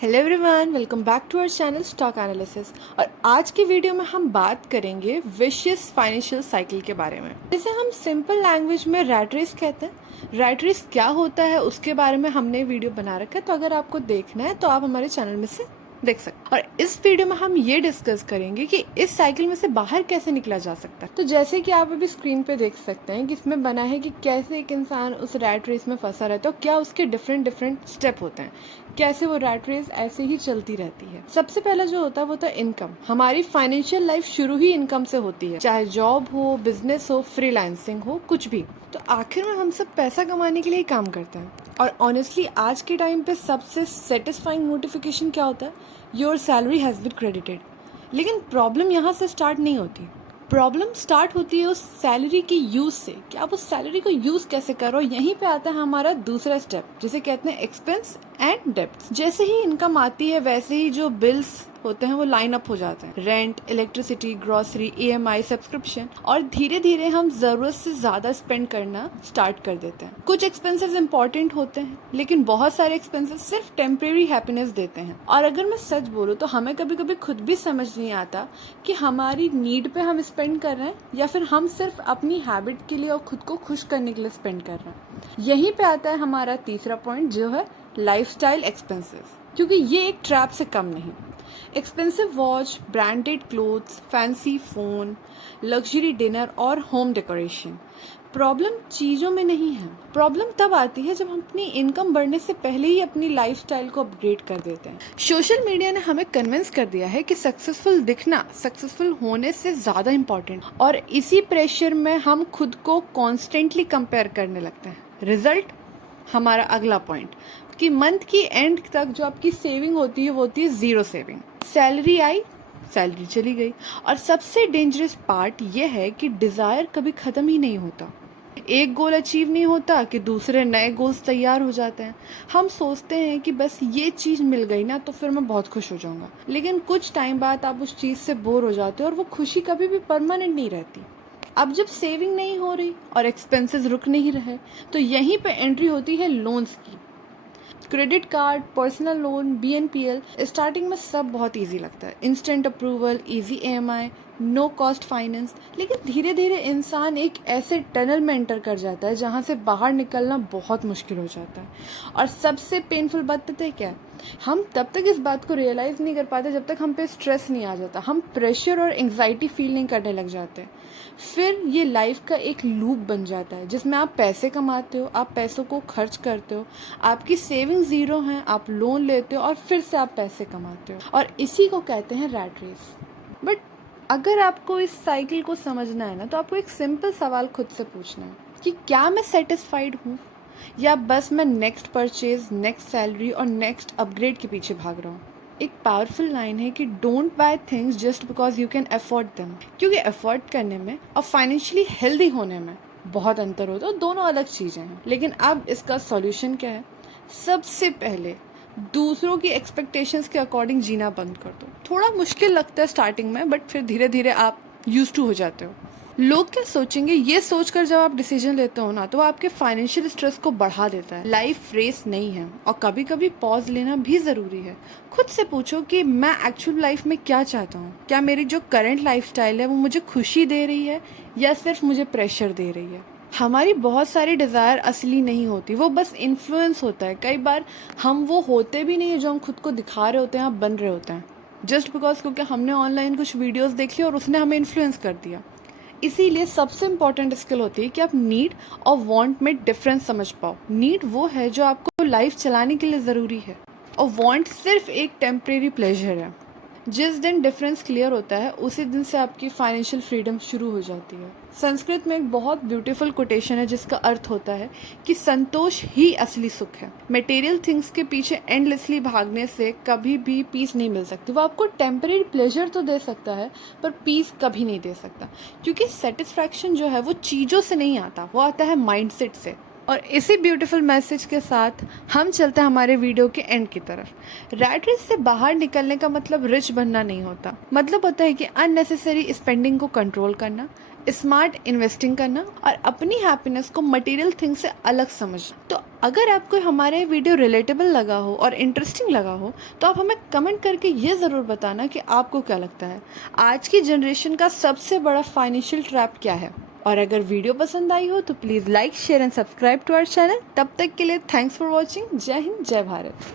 Hello everyone, welcome back to our channel stock analysis. और आज की वीडियो में हम बात करेंगे विशियस फाइनेंशियल साइकिल के बारे में, जिसे हम सिंपल लैंग्वेज में रैट रेस कहते हैं। रैट रेस क्या होता है उसके बारे में हमने वीडियो बना रखा है, तो अगर आपको देखना है तो आप हमारे चैनल में से देख सकते हैं। और इस वीडियो में हम ये डिस्कस करेंगे कि इस साइकिल में से बाहर कैसे निकला जा सकता है। तो जैसे कि आप अभी स्क्रीन पे देख सकते हैं कि इसमें बना है कि कैसे एक इंसान उस रैट रेस में फंसा रहता है और क्या उसके डिफरेंट स्टेप होते हैं, कैसे वो रैट रेस ऐसे ही चलती रहती है। सबसे पहला जो होता है वो होता है इनकम। हमारी फाइनेंशियल लाइफ शुरू ही इनकम से होती है, चाहे जॉब हो, बिजनेस हो, फ्रीलांसिंग हो, कुछ भी। तो आखिर में हम सब पैसा कमाने के लिए काम करते हैं। और ऑनेस्टली आज के टाइम पे सबसे सेटिस्फाइंग नोटिफिकेशन क्या होता है? Your salary has been credited. लेकिन प्रॉब्लम यहाँ से स्टार्ट नहीं होती। प्रॉब्लम स्टार्ट होती है उस सैलरी की यूज से कि आप उस सैलरी को यूज कैसे करो। यहीं पे आता है हमारा दूसरा स्टेप, जिसे कहते हैं एक्सपेंस एंड डेब्ट। जैसे ही इनकम आती है वैसे ही जो बिल्स होते हैं वो लाइन अप हो जाते हैं, rent, electricity, grocery, EMI, subscription. और धीरे धीरे हम जरूरत से ज्यादा स्पेंड करना स्टार्ट कर देते हैं। कुछ एक्सपेंसेस इंपॉर्टेंट होते हैं, लेकिन बहुत सारे एक्सपेंसेस सिर्फ टेम्परेरी हैप्पीनेस देते हैं। और अगर मैं सच बोलूँ तो हमें कभी कभी खुद भी समझ नहीं आता कि हमारी नीड पे हम स्पेंड कर रहे हैं या फिर हम सिर्फ अपनी हैबिट के लिए और खुद को खुश करने के लिए स्पेंड कर रहे हैं। यहीं पे आता है हमारा तीसरा पॉइंट, जो है लाइफस्टाइल एक्सपेंसेस, क्योंकि ये एक ट्रैप से कम नहीं। Expensive watch, branded clothes, fancy phone, luxury dinner और होम डेकोरेशन। प्रॉब्लम चीज़ों में नहीं है, प्रॉब्लम तब आती है जब हम अपनी इनकम बढ़ने से पहले ही अपनी लाइफस्टाइल को अपग्रेड कर देते हैं। सोशल मीडिया ने हमें कन्विंस कर दिया है कि सक्सेसफुल दिखना सक्सेसफुल होने से ज़्यादा इम्पॉर्टेंट, और इसी प्रेशर में हम खुद को कॉन्स्टेंटली कंपेयर करने लगते हैं। रिजल्ट हमारा अगला पॉइंट, कि मंथ की एंड तक जो आपकी सेविंग होती है वो होती है जीरो सेविंग। सैलरी आई, सैलरी चली गई। और सबसे डेंजरस पार्ट ये है कि डिज़ायर कभी ख़त्म ही नहीं होता। एक गोल अचीव नहीं होता कि दूसरे नए गोल्स तैयार हो जाते हैं। हम सोचते हैं कि बस ये चीज़ मिल गई ना तो फिर मैं बहुत खुश हो जाऊंगा, लेकिन कुछ टाइम बाद आप उस चीज़ से बोर हो जाते हो और वो खुशी कभी भी परमानेंट नहीं रहती। अब जब सेविंग नहीं हो रही और एक्सपेंसेस रुक नहीं रहे, तो यहीं पे एंट्री होती है लोन्स की। Credit card, personal loan, BNPL। Starting में सब बहुत इजी लगता है, instant approval, easy EMI, no cost finance. लेकिन धीरे धीरे इंसान एक ऐसे टनल में एंटर कर जाता है जहाँ से बाहर निकलना बहुत मुश्किल हो जाता है। और सबसे पेनफुल बात पता है क्या है? हम तब तक इस बात को रियलाइज़ नहीं कर पाते जब तक हम पे स्ट्रेस नहीं आ जाता, हम प्रेशर और एंग्जाइटी फील नहीं करने लग जाते। फिर ये लाइफ का एक लूप बन जाता है जिसमें आप पैसे कमाते हो, आप पैसों को खर्च करते हो, आपकी सेविंग ज़ीरो है, आप लोन लेते हो और फिर से आप पैसे कमाते हो। और इसी को कहते हैं रैट रेस। बट अगर आपको इस साइकिल को समझना है ना, तो आपको एक सिंपल सवाल खुद से पूछना है कि क्या मैं सेटिस्फाइड हूँ, या बस मैं नेक्स्ट परचेज, नेक्स्ट सैलरी और नेक्स्ट अपग्रेड के पीछे भाग रहा हूँ। एक पावरफुल लाइन है कि don't buy things just because you can afford them, क्योंकि अफोर्ड करने में और फाइनेंशियली हेल्दी होने में बहुत अंतर होता है, दोनों अलग चीज़ें हैं। लेकिन अब इसका सॉल्यूशन क्या है? सबसे पहले दूसरों की एक्सपेक्टेशंस के अकॉर्डिंग जीना बंद कर दो। थोड़ा मुश्किल लगता है स्टार्टिंग में, बट फिर धीरे धीरे आप यूज्ड टू हो जाते हो। लोग क्या सोचेंगे ये सोचकर जब आप डिसीजन लेते हो ना, तो आपके फाइनेंशियल स्ट्रेस को बढ़ा देता है। लाइफ रेस नहीं है और कभी कभी पॉज लेना भी ज़रूरी है। खुद से पूछो कि मैं एक्चुअल लाइफ में क्या चाहता हूँ। क्या मेरी जो करंट लाइफस्टाइल है वो मुझे खुशी दे रही है या सिर्फ मुझे प्रेशर दे रही है? हमारी बहुत सारी डिज़ायर असली नहीं होती, वो बस इन्फ्लुएंस होता है। कई बार हम वो होते भी नहीं है जो हम खुद को दिखा रहे होते हैं, आप बन रहे होते हैं, जस्ट बिकॉज क्योंकि हमने ऑनलाइन कुछ वीडियोस देख ली और उसने हमें इन्फ्लुएंस कर दिया। इसीलिए सबसे इम्पॉर्टेंट स्किल होती है कि आप नीड और वांट में डिफरेंस समझ पाओ। नीड वो है जो आपको लाइफ चलाने के लिए ज़रूरी है, और वांट सिर्फ एक टेम्परेरी प्लेजर है। जिस दिन डिफरेंस क्लियर होता है उसी दिन से आपकी फाइनेंशियल फ्रीडम शुरू हो जाती है। संस्कृत में एक बहुत ब्यूटीफुल कोटेशन है जिसका अर्थ होता है कि संतोष ही असली सुख है। मटेरियल थिंग्स के पीछे एंडलेसली भागने से कभी भी पीस नहीं मिल सकती। वो आपको टेम्परेरी प्लेजर तो दे सकता है पर पीस कभी नहीं दे सकता, क्योंकि सेटिस्फैक्शन जो है वो चीज़ों से नहीं आता, वो आता है माइंडसेट से। और इसी ब्यूटीफुल मैसेज के साथ हम चलते हैं हमारे वीडियो के एंड की तरफ। रैट रेस से बाहर निकलने का मतलब रिच बनना नहीं होता, मतलब होता है कि अननेसेसरी स्पेंडिंग को कंट्रोल करना, स्मार्ट इन्वेस्टिंग करना और अपनी हैप्पीनेस को मटेरियल थिंग से अलग समझना। तो अगर आपको हमारे वीडियो रिलेटेबल लगा हो और इंटरेस्टिंग लगा हो तो आप हमें कमेंट करके ये ज़रूर बताना कि आपको क्या लगता है आज की जनरेशन का सबसे बड़ा फाइनेंशियल ट्रैप क्या है। और अगर वीडियो पसंद आई हो तो please like share and subscribe to our channel. तब तक के लिए थैंक्स फॉर वॉचिंग। जय हिंद, जय भारत।